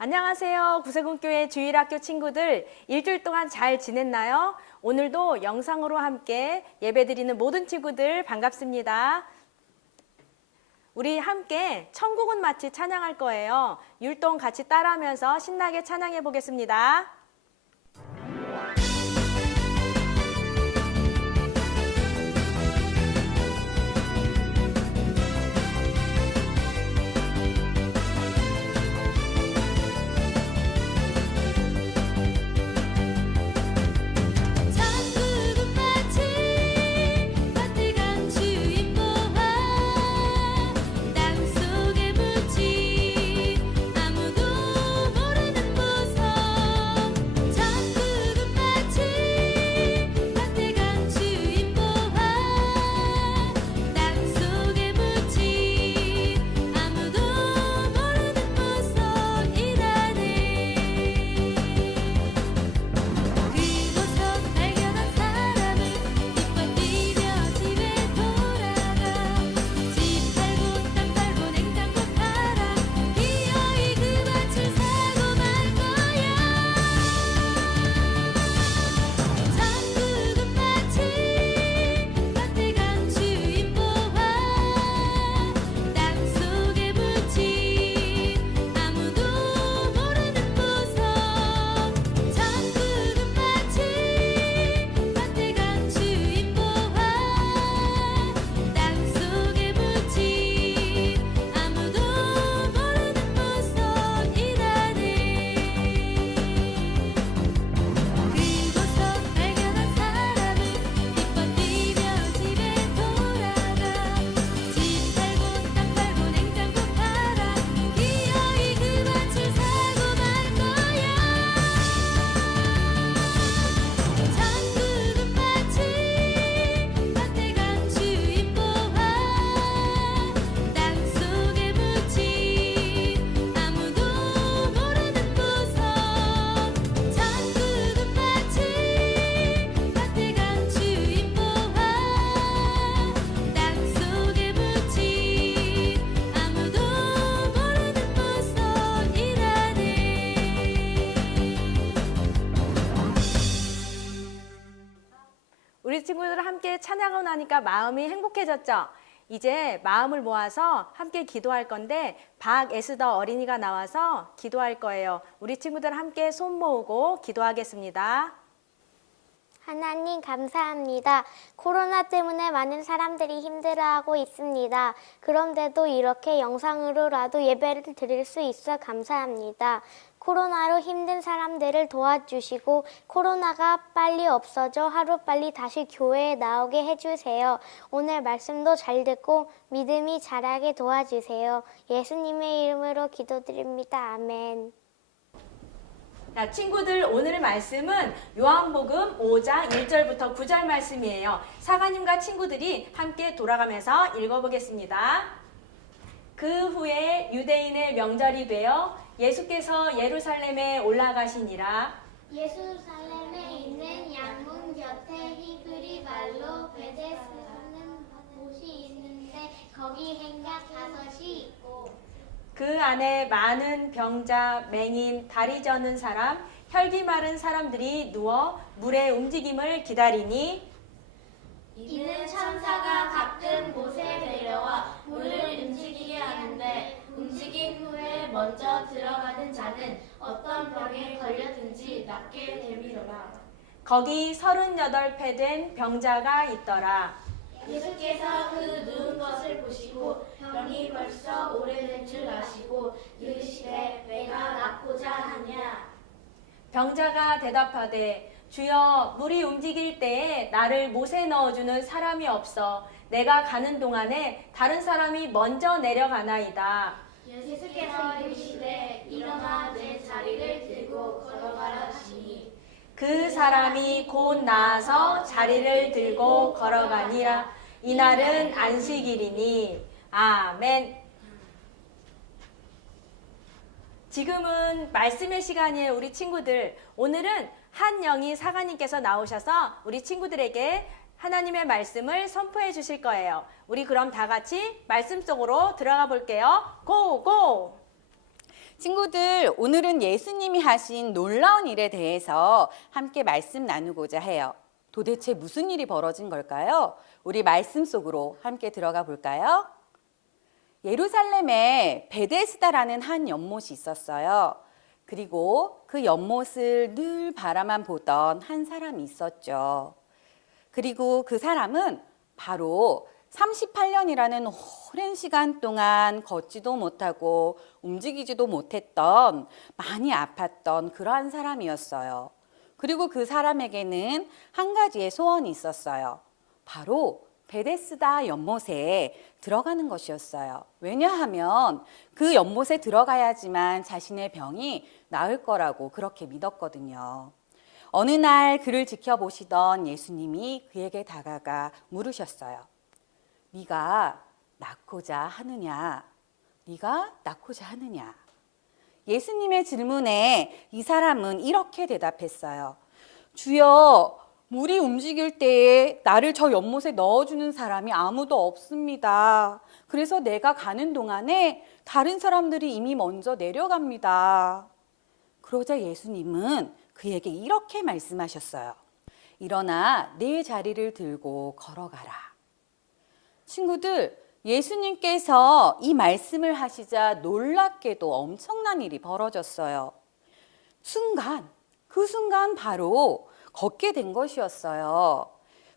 안녕하세요. 구세군교회 주일학교 친구들, 일주일 동안 잘 지냈나요? 오늘도 영상으로 함께 예배드리는 모든 친구들 반갑습니다. 우리 함께 천국은 마치 찬양할 거예요. 율동 같이 따라하면서 신나게 찬양해 보겠습니다. 우리 친구들 함께 찬양하고 나니까 마음이 행복해졌죠? 이제 마음을 모아서 함께 기도할 건데 박에스더 어린이가 나와서 기도할 거예요. 우리 친구들 함께 손 모으고 기도하겠습니다. 하나님 감사합니다. 코로나 때문에 많은 사람들이 힘들어하고 있습니다. 그런데도 이렇게 영상으로라도 예배를 드릴 수 있어 감사합니다. 코로나로 힘든 사람들을 도와주시고 코로나가 빨리 없어져 하루빨리 다시 교회에 나오게 해주세요. 오늘 말씀도 잘 듣고 믿음이 자라게 도와주세요. 예수님의 이름으로 기도드립니다. 아멘. 자, 친구들 오늘의 말씀은 요한복음 5장 1절부터 9절 말씀이에요. 사가님과 친구들이 함께 돌아가면서 읽어보겠습니다. 그 후에 유대인의 명절이 되어 예수께서 예루살렘에 올라가시니라. 예루살렘에 있는 양문 곁에 히브리 말로 베데스다는 곳이 있는데 거기 행각 5이 있고 그 안에 많은 병자, 맹인, 다리 저는 사람, 혈기 마른 사람들이 누워 물의 움직임을 기다리니 이는 천사가 가끔 곳에 내려와 물을 움직이게 하는데 움직인 후에 먼저 들어가는 자는 어떤 병에 걸렸든지 낫게 되리로라. 거기 38배 된 병자가 있더라. 예수께서 그 누운 것을 보시고 병이 벌써 오래된 줄 아시고 이르시되 내가 낫고자 하냐. 병자가 대답하되 주여 물이 움직일 때에 나를 못에 넣어주는 사람이 없어 내가 가는 동안에 다른 사람이 먼저 내려가나이다. 예수께서 이르시되 일어나 내 자리를 들고 걸어가라 하시니 그 사람이 곧 나아서 자리를 들고 걸어가니라. 이날은 안식일이니. 아멘. 지금은 말씀의 시간이에요, 우리 친구들. 오늘은 한영희 사가님께서 나오셔서 우리 친구들에게 하나님의 말씀을 선포해 주실 거예요. 우리 그럼 다 같이 말씀 속으로 들어가 볼게요. 고고! 친구들, 오늘은 예수님이 하신 놀라운 일에 대해서 함께 말씀 나누고자 해요. 도대체 무슨 일이 벌어진 걸까요? 우리 말씀 속으로 함께 들어가 볼까요? 예루살렘에 베데스다라는 한 연못이 있었어요. 그리고 그 연못을 늘 바라만 보던 한 사람이 있었죠. 그리고 그 사람은 바로 38년이라는 오랜 시간 동안 걷지도 못하고 움직이지도 못했던, 많이 아팠던 그러한 사람이었어요. 그리고 그 사람에게는 한 가지의 소원이 있었어요. 바로 베데스다 연못에 들어가는 것이었어요. 왜냐하면 그 연못에 들어가야지만 자신의 병이 나을 거라고 그렇게 믿었거든요. 어느 날 그를 지켜보시던 예수님이 그에게 다가가 물으셨어요. 네가 낫고자 하느냐? 네가 낫고자 하느냐? 예수님의 질문에 이 사람은 이렇게 대답했어요. 주여, 물이 움직일 때에 나를 저 연못에 넣어주는 사람이 아무도 없습니다. 그래서 내가 가는 동안에 다른 사람들이 이미 먼저 내려갑니다. 그러자 예수님은 그에게 이렇게 말씀하셨어요. 일어나 내 자리를 들고 걸어가라. 친구들, 예수님께서 이 말씀을 하시자 놀랍게도 엄청난 일이 벌어졌어요. 그 순간 바로 걷게 된 것이었어요.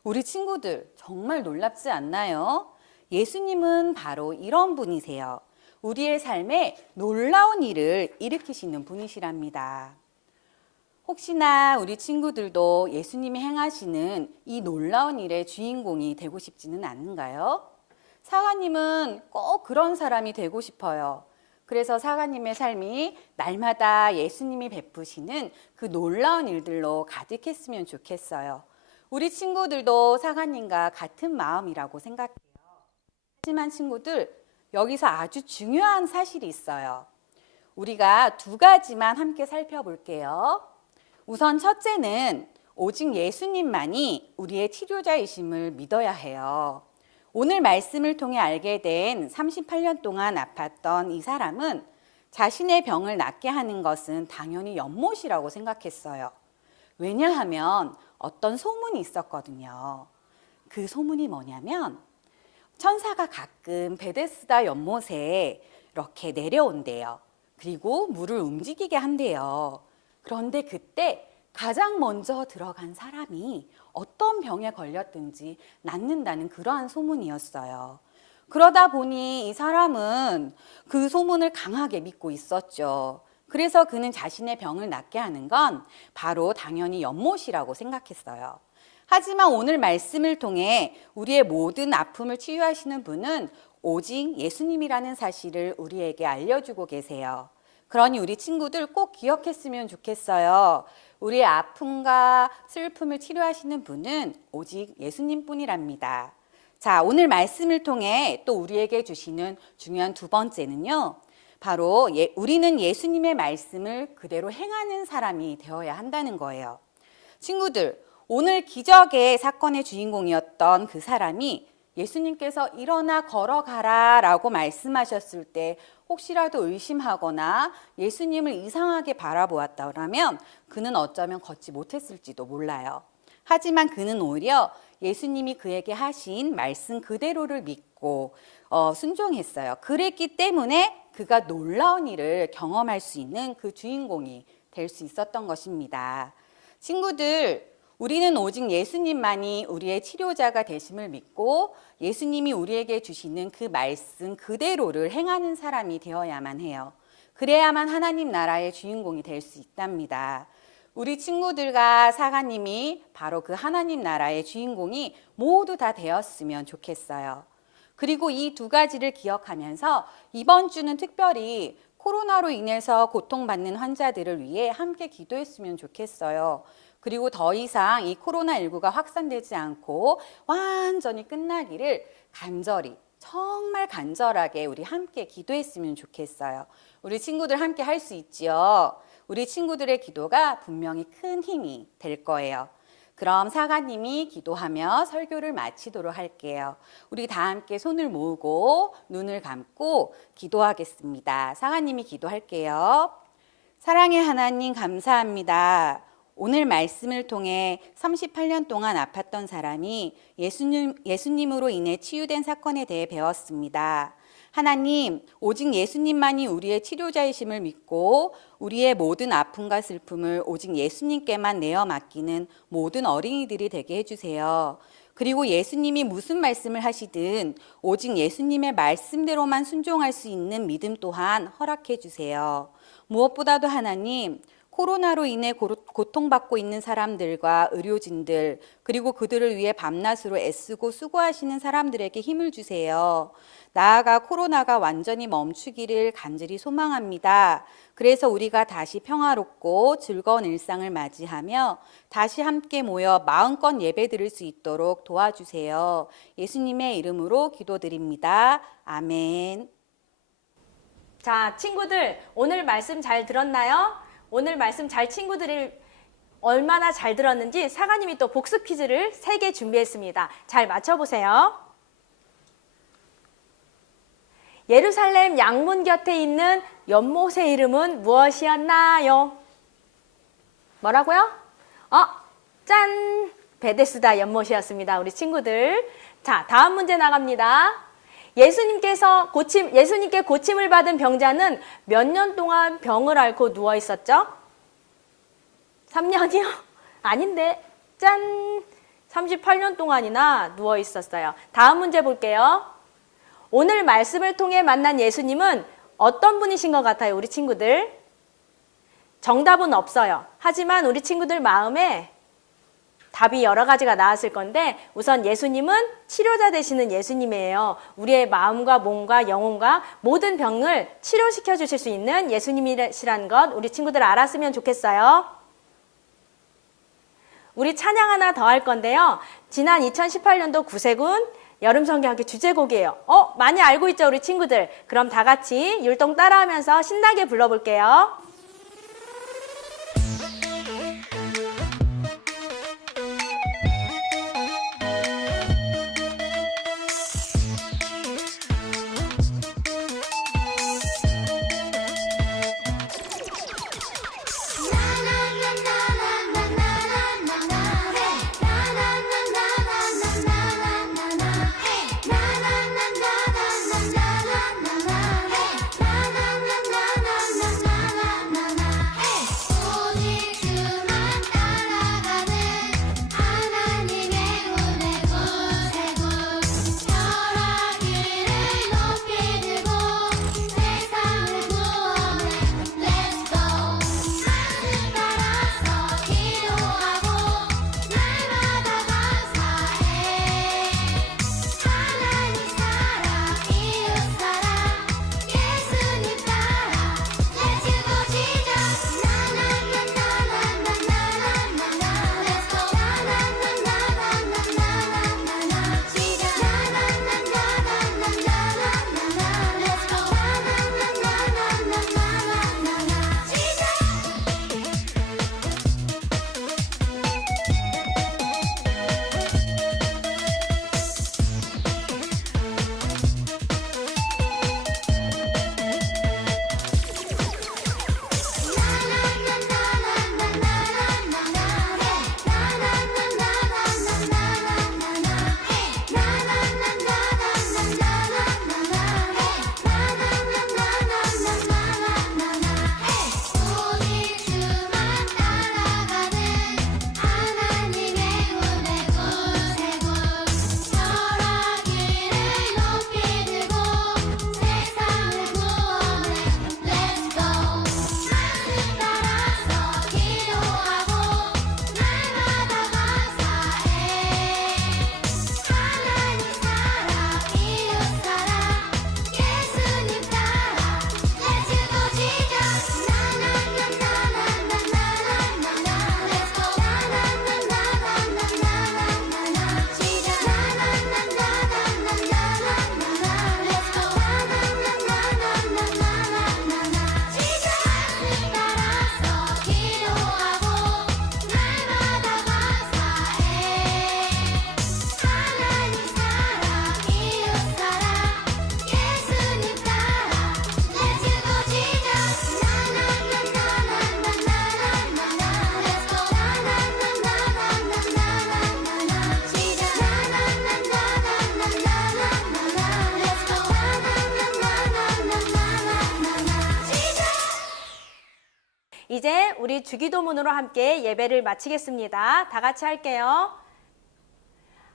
우리 친구들 정말 놀랍지 않나요? 예수님은 바로 이런 분이세요. 우리의 삶에 놀라운 일을 일으키시는 분이시랍니다. 혹시나 우리 친구들도 예수님이 행하시는 이 놀라운 일의 주인공이 되고 싶지는 않은가요? 사관님은 꼭 그런 사람이 되고 싶어요. 그래서 사관님의 삶이 날마다 예수님이 베푸시는 그 놀라운 일들로 가득했으면 좋겠어요. 우리 친구들도 사관님과 같은 마음이라고 생각해요. 하지만 친구들, 여기서 아주 중요한 사실이 있어요. 우리가 두 가지만 함께 살펴볼게요. 우선 첫째는 오직 예수님만이 우리의 치료자이심을 믿어야 해요. 오늘 말씀을 통해 알게 된 38년 동안 아팠던 이 사람은 자신의 병을 낫게 하는 것은 당연히 연못이라고 생각했어요. 왜냐하면 어떤 소문이 있었거든요. 그 소문이 뭐냐면 천사가 가끔 베데스다 연못에 이렇게 내려온대요. 그리고 물을 움직이게 한대요. 그런데 그때 가장 먼저 들어간 사람이 어떤 병에 걸렸든지 낫는다는 그러한 소문이었어요. 그러다 보니 이 사람은 그 소문을 강하게 믿고 있었죠. 그래서 그는 자신의 병을 낫게 하는 건 바로 당연히 연못이라고 생각했어요. 하지만 오늘 말씀을 통해 우리의 모든 아픔을 치유하시는 분은 오직 예수님이라는 사실을 우리에게 알려주고 계세요. 그러니 우리 친구들 꼭 기억했으면 좋겠어요. 우리의 아픔과 슬픔을 치료하시는 분은 오직 예수님뿐이랍니다. 자, 오늘 말씀을 통해 또 우리에게 주시는 중요한 두 번째는요. 바로 우리는 예수님의 말씀을 그대로 행하는 사람이 되어야 한다는 거예요. 친구들, 오늘 기적의 사건의 주인공이었던 그 사람이 예수님께서 일어나 걸어가라 라고 말씀하셨을 때 혹시라도 의심하거나 예수님을 이상하게 바라보았다면 그는 어쩌면 걷지 못했을지도 몰라요. 하지만 그는 오히려 예수님이 그에게 하신 말씀 그대로를 믿고 순종했어요. 그랬기 때문에 그가 놀라운 일을 경험할 수 있는 그 주인공이 될 수 있었던 것입니다. 친구들, 우리는 오직 예수님만이 우리의 치료자가 되심을 믿고 예수님이 우리에게 주시는 그 말씀 그대로를 행하는 사람이 되어야만 해요. 그래야만 하나님 나라의 주인공이 될 수 있답니다. 우리 친구들과 사가님이 바로 그 하나님 나라의 주인공이 모두 다 되었으면 좋겠어요. 그리고 이 두 가지를 기억하면서 이번 주는 특별히 코로나로 인해서 고통받는 환자들을 위해 함께 기도했으면 좋겠어요. 그리고 더 이상 이 코로나19가 확산되지 않고 완전히 끝나기를 간절히, 정말 간절하게 우리 함께 기도했으면 좋겠어요. 우리 친구들 함께 할 수 있지요. 우리 친구들의 기도가 분명히 큰 힘이 될 거예요. 그럼 사가님이 기도하며 설교를 마치도록 할게요. 우리 다 함께 손을 모으고 눈을 감고 기도하겠습니다. 사가님이 기도할게요. 사랑의 하나님 감사합니다. 오늘 말씀을 통해 38년 동안 아팠던 사람이 예수님으로 인해 치유된 사건에 대해 배웠습니다. 하나님, 오직 예수님만이 우리의 치료자이심을 믿고 우리의 모든 아픔과 슬픔을 오직 예수님께만 내어 맡기는 모든 어린이들이 되게 해주세요. 그리고 예수님이 무슨 말씀을 하시든 오직 예수님의 말씀대로만 순종할 수 있는 믿음 또한 허락해 주세요. 무엇보다도 하나님, 코로나로 인해 고통받고 있는 사람들과 의료진들, 그리고 그들을 위해 밤낮으로 애쓰고 수고하시는 사람들에게 힘을 주세요. 나아가 코로나가 완전히 멈추기를 간절히 소망합니다. 그래서 우리가 다시 평화롭고 즐거운 일상을 맞이하며 다시 함께 모여 마음껏 예배 드릴 수 있도록 도와주세요. 예수님의 이름으로 기도드립니다. 아멘. 자, 친구들, 오늘 말씀 잘 들었나요? 오늘 말씀 친구들이 얼마나 잘 들었는지 사가님이 또 복습 퀴즈를 3개 준비했습니다. 잘 맞춰보세요. 예루살렘 양문 곁에 있는 연못의 이름은 무엇이었나요? 뭐라고요? 짠! 베데스다 연못이었습니다. 우리 친구들. 자, 다음 문제 나갑니다. 예수님께 고침을 받은 병자는 몇 년 동안 병을 앓고 누워 있었죠? 3년이요? 아닌데. 짠! 38년 동안이나 누워 있었어요. 다음 문제 볼게요. 오늘 말씀을 통해 만난 예수님은 어떤 분이신 것 같아요, 우리 친구들? 정답은 없어요. 하지만 우리 친구들 마음에 답이 여러 가지가 나왔을 건데 우선 예수님은 치료자 되시는 예수님이에요. 우리의 마음과 몸과 영혼과 모든 병을 치료시켜 주실 수 있는 예수님이시라는 것 우리 친구들 알았으면 좋겠어요. 우리 찬양 하나 더 할 건데요. 지난 2018년도 구세군 여름성경학교 주제곡이에요. 많이 알고 있죠, 우리 친구들? 그럼 다 같이 율동 따라하면서 신나게 불러볼게요. 오직 이제 우리 주기도문으로 함께 예배를 마치겠습니다. 다 같이 할게요.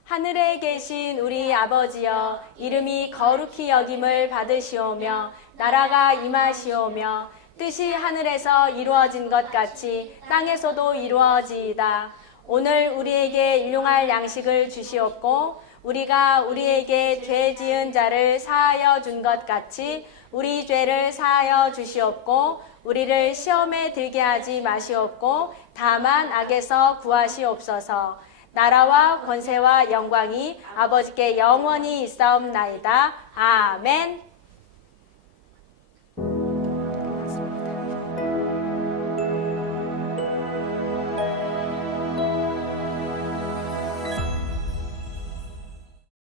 하늘에 계신 우리 아버지여, 이름이 거룩히 여김을 받으시오며 나라가 임하시오며 뜻이 하늘에서 이루어진 것 같이 땅에서도 이루어지이다. 오늘 우리에게 일용할 양식을 주시옵고 우리가 우리에게 죄 지은 자를 사하여 준 것 같이 우리 죄를 사하여 주시옵고 우리를 시험에 들게 하지 마시옵고 다만 악에서 구하시옵소서. 나라와 권세와 영광이 아버지께 영원히 있사옵나이다. 아멘.